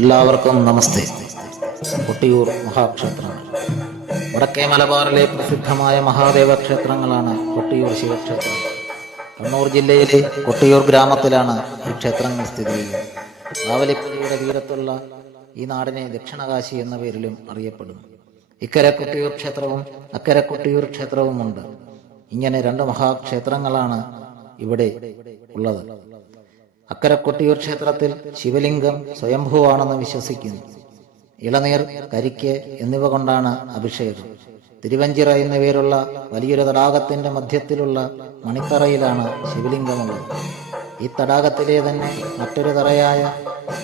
എല്ലാവർക്കും നമസ്തേ. കൊട്ടിയൂർ മഹാക്ഷേത്രങ്ങൾ വടക്കേ മലബാറിലെ പ്രസിദ്ധമായ മഹാദേവ ക്ഷേത്രങ്ങളാണ് കൊട്ടിയൂർ ശിവക്ഷേത്രം. കണ്ണൂർ ജില്ലയിലെ കൊട്ടിയൂർ ഗ്രാമത്തിലാണ് ഈ ക്ഷേത്രങ്ങൾ സ്ഥിതി ചെയ്യുന്നത്. ബാവലിപ്പുഴയുടെ തീരത്തുള്ള ഈ നാടിനെ ദക്ഷിണകാശി എന്ന പേരിലും അറിയപ്പെടുന്നു. ഇക്കരെ കൊട്ടിയൂർ ക്ഷേത്രവും അക്കരെ കൊട്ടിയൂർ ക്ഷേത്രവുമുണ്ട്. ഇങ്ങനെ രണ്ട് മഹാക്ഷേത്രങ്ങളാണ് ഇവിടെ ഉള്ളത്. അക്കരെ കൊട്ടിയൂർ ക്ഷേത്രത്തിൽ ശിവലിംഗം സ്വയംഭൂവാണെന്ന് വിശ്വസിക്കുന്നു. ഇളനീർ, കരിക്ക് എന്നിവ കൊണ്ടാണ് അഭിഷേകം. തിരുവഞ്ചിറ എന്ന പേരുള്ള വലിയൊരു തടാകത്തിന്റെ മധ്യത്തിലുള്ള മണിത്തറയിലാണ് ശിവലിംഗമുള്ളത്. ഈ തടാകത്തിലെ തന്നെ മറ്റൊരു തറയായ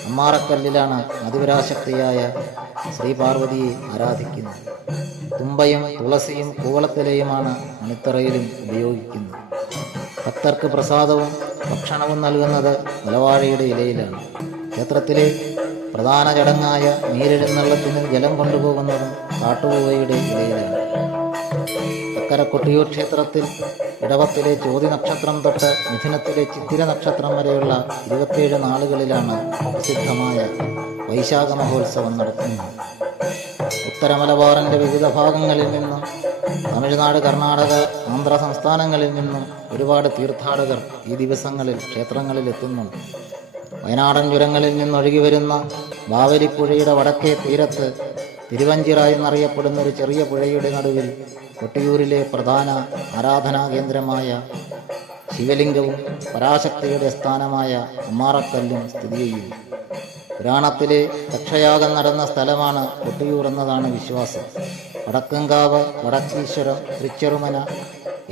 അമ്മാറക്കല്ലിലാണ് അതിപരാശക്തിയായ ശ്രീപാർവതിയെ ആരാധിക്കുന്നത്. തുമ്പയും തുളസിയും കൂവളത്തിലെയുമാണ് മണിത്തറയിലും ഉപയോഗിക്കുന്നത്. ഭക്തർക്ക് പ്രസാദവും ഭക്ഷണവും നൽകുന്നത് മുലവാഴയുടെ ഇലയിലാണ്. ക്ഷേത്രത്തിലെ പ്രധാന ചടങ്ങായ നീരെഴുന്നള്ളത്തിന് ജലം കൊണ്ടുപോകുന്നതും കാട്ടുപൂവയുടെ ഇലയിലാണ്. അക്കരെ കൊട്ടിയൂർ ക്ഷേത്രത്തിൽ ഇടവത്തിലെ ചോതി നക്ഷത്രം തൊട്ട് മിഥുനത്തിലെ ചിത്തിര നക്ഷത്രം വരെയുള്ള 27 നാളുകളിലാണ് പ്രസിദ്ധമായ വൈശാഖ മഹോത്സവം നടത്തുന്നത്. ഉത്തര മലബാറിൻ്റെ വിവിധ ഭാഗങ്ങളിൽ നിന്നും തമിഴ്നാട്, കർണാടക, ആന്ധ്ര സംസ്ഥാനങ്ങളിൽ നിന്നും ഒരുപാട് തീർത്ഥാടകർ ഈ ദിവസങ്ങളിൽ ക്ഷേത്രങ്ങളിൽ എത്തുന്നുണ്ട്. വയനാടൻ ചുരങ്ങളിൽ നിന്നൊഴുകി വരുന്ന ബാവലിപ്പുഴയുടെ വടക്കേ തീരത്ത് തിരുവഞ്ചിറ എന്നറിയപ്പെടുന്ന ഒരു ചെറിയ പുഴയുടെ നടുവിൽ കൊട്ടിയൂരിലെ പ്രധാന ആരാധനാ കേന്ദ്രമായ ശിവലിംഗവും പരാശക്തിയുടെ സ്ഥാനമായ അമ്മാറക്കല്ലും സ്ഥിതി ചെയ്യുന്നു. പുരാണത്തിലെ ദക്ഷയാഗം നടന്ന സ്ഥലമാണ് കൊട്ടിയൂർ എന്നതാണ് വിശ്വാസം. വടക്കങ്കാവ്, വടക്കീശ്വരം, തൃച്ചെറുമന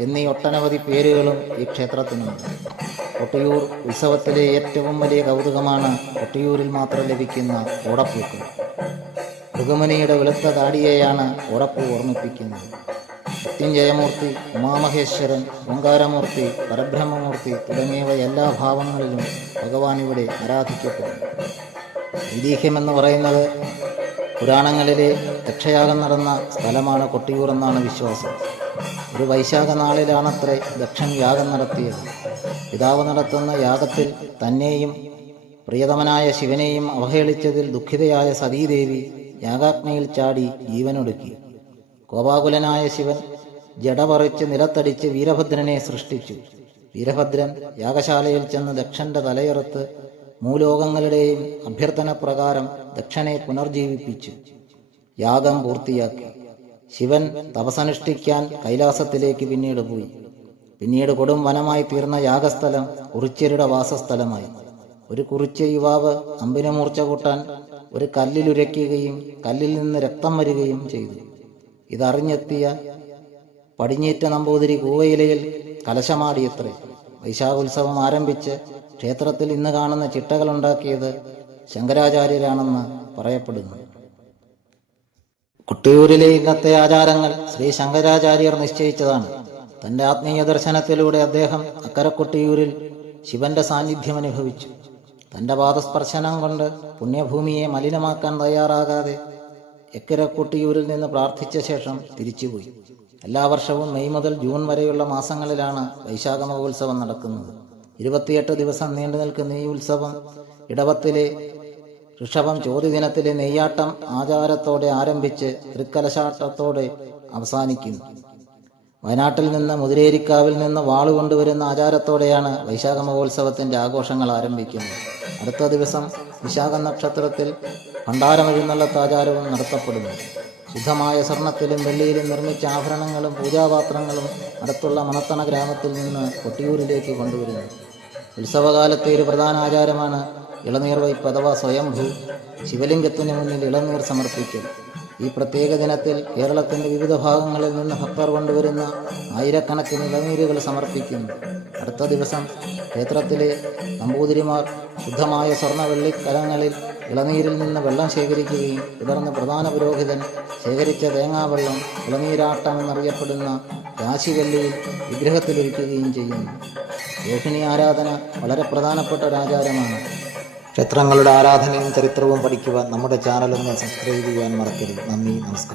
എന്നീ ഒട്ടനവധി പേരുകളും ഈ ക്ഷേത്രത്തിനുണ്ട്. കൊട്ടിയൂർ ഉത്സവത്തിലെ ഏറ്റവും വലിയ കൗതുകമാണ് കൊട്ടിയൂരിൽ മാത്രം ലഭിക്കുന്ന ഓടപ്പൂക്കൾ. ഭൃഗുമുനിയുടെ വെളുത്ത താടിയെയാണ് ഓടപ്പൂ ഓർമ്മിപ്പിക്കുന്നത്. മൃത്യുഞ്ജയമൂർത്തി, ഉമാമഹേശ്വരൻ, ഓങ്കാരമൂർത്തി, പരബ്രഹ്മമൂർത്തി തുടങ്ങിയവ എല്ലാ ഭാവങ്ങളിലും ഭഗവാൻ ഇവിടെ ആരാധിക്കപ്പെടുന്നു. ഐതിഹ്യമെന്ന് പറയുന്നത് പുരാണങ്ങളിലെ ദക്ഷയാഗം നടന്ന സ്ഥലമാണ് കൊട്ടിയൂർ എന്നാണ് വിശ്വാസം. ഒരു വൈശാഖ നാളിലാണത്രേ ദക്ഷൻ യാഗം നടത്തിയത്. പിതാവ് നടത്തുന്ന യാഗത്തിൽ തന്നെയും പ്രിയതമനായ ശിവനെയും അവഹേളിച്ചതിൽ ദുഃഖിതയായ സതീദേവി യാഗാഗ്നിയിൽ ചാടി ജീവനൊടുക്കി. കോപാകുലനായ ശിവൻ ജട പറിച്ച് നിലത്തടിച്ച് വീരഭദ്രനെ സൃഷ്ടിച്ചു. വീരഭദ്രൻ യാഗശാലയിൽ ചെന്ന് ദക്ഷന്റെ തലയെറുത്ത് മൂലോകങ്ങളുടെയും അഭ്യർത്ഥന പ്രകാരം ദക്ഷനെ പുനർജീവിപ്പിച്ചു. യാഗം പൂർത്തിയാക്കി. ശിവൻ തപസനുഷ്ഠിക്കാൻ കൈലാസത്തിലേക്ക് പിന്നീട് പോയി. പിന്നീട് കൊടും വനമായി തീർന്ന യാഗസ്ഥലം കുറിച്യരുടെ വാസസ്ഥലമായി. ഒരു കുറിച്യ യുവാവ് അമ്പിന് മൂർച്ച കൂട്ടാൻ ഒരു കല്ലിലുരയ്ക്കുകയും കല്ലിൽ നിന്ന് രക്തം വരികയും ചെയ്തു. ഇതറിഞ്ഞെത്തിയ പടിഞ്ഞേറ്റ നമ്പൂതിരി കൂവയിലയിൽ കലശമാടിയത്രേ. വൈശാഖോത്സവം ആരംഭിച്ച് ക്ഷേത്രത്തിൽ ഇന്ന് കാണുന്ന ചിട്ടകളുണ്ടാക്കിയത് ശങ്കരാചാര്യരാണെന്ന് പറയപ്പെടുന്നു. കൊട്ടിയൂരിലെ ഇന്നത്തെ ആചാരങ്ങൾ ശ്രീ ശങ്കരാചാര്യർ നിശ്ചയിച്ചതാണ്. തന്റെ ആത്മീയ ദർശനത്തിലൂടെ അദ്ദേഹം അക്കരെ കൊട്ടിയൂരിൽ ശിവന്റെ സാന്നിധ്യം അനുഭവിച്ചു. തന്റെ പാദസ്പർശനം കൊണ്ട് പുണ്യഭൂമിയെ മലിനമാക്കാൻ തയ്യാറാകാതെ എക്കരെ കൊട്ടിയൂരിൽ നിന്ന് പ്രാർത്ഥിച്ച ശേഷം തിരിച്ചുപോയി. എല്ലാ വർഷവും മെയ് മുതൽ ജൂൺ വരെയുള്ള മാസങ്ങളിലാണ് വൈശാഖ മഹോത്സവം നടക്കുന്നത്. 28 ദിവസം നീണ്ടു നിൽക്കുന്ന ഈ ഉത്സവം ഇടവത്തിലെ ഋഷഭം ചോതി ദിനത്തിലെ നെയ്യാട്ടം ആചാരത്തോടെ ആരംഭിച്ച് തൃക്കലശാട്ടത്തോടെ അവസാനിക്കുന്നു. വയനാട്ടിൽ നിന്ന് മുതിരേരിക്കാവിൽ നിന്ന് വാളുകൊണ്ടുവരുന്ന ആചാരത്തോടെയാണ് വൈശാഖ മഹോത്സവത്തിന്റെ ആഘോഷങ്ങൾ ആരംഭിക്കുന്നത്. അടുത്ത ദിവസം വിശാഖ നക്ഷത്രത്തിൽ ഭണ്ഡാരമെഴുന്നള്ളത്ത് ആചാരവും നടത്തപ്പെടുന്നു. ശുദ്ധമായ സ്വർണത്തിലും വെള്ളിയിലും നിർമ്മിച്ച ആഭരണങ്ങളും പൂജാപാത്രങ്ങളും അടുത്തുള്ള മണത്തണ ഗ്രാമത്തിൽ നിന്ന് കൊട്ടിയൂരിലേക്ക് കൊണ്ടുവരുന്നു. ഉത്സവകാലത്തെ ഒരു പ്രധാന ആചാരമാണ് ഇളനീർ വയ്പ് അഥവാ സ്വയംഭൂ. ശിവലിംഗത്തിന് മുന്നിൽ ഇളനീർ സമർപ്പിക്കൽ. ഈ പ്രത്യേക ദിനത്തിൽ കേരളത്തിൻ്റെ വിവിധ ഭാഗങ്ങളിൽ നിന്ന് ഭക്തർ കൊണ്ടുവരുന്ന ആയിരക്കണക്കിന് ഇളനീരുകൾ സമർപ്പിക്കുന്നു. അടുത്ത ദിവസം ക്ഷേത്രത്തിലെ നമ്പൂതിരിമാർ ശുദ്ധമായ സ്വർണ്ണ വെള്ളിക്കലങ്ങളിൽ ഇളനീരിൽ നിന്ന് വെള്ളം ശേഖരിക്കുകയും തുടർന്ന് പ്രധാന പുരോഹിതൻ ശേഖരിച്ച തേങ്ങാവെള്ളം ഇളനീരാട്ടം എന്നറിയപ്പെടുന്ന രാശിവല്ലിയിൽ വിഗ്രഹത്തിലൊഴിക്കുകയും ചെയ്യുന്നു. രോഹിണി ആരാധന വളരെ പ്രധാനപ്പെട്ട ഒരാചാരമാണ്. ക്ഷേത്രങ്ങളുടെ ആരാധനയും ചരിത്രവും പഠിക്കുവാൻ നമ്മുടെ ചാനലൊന്ന് സബ്സ്ക്രൈബ് ചെയ്യാൻ മറക്കരുത്. നന്ദി, നമസ്കാരം.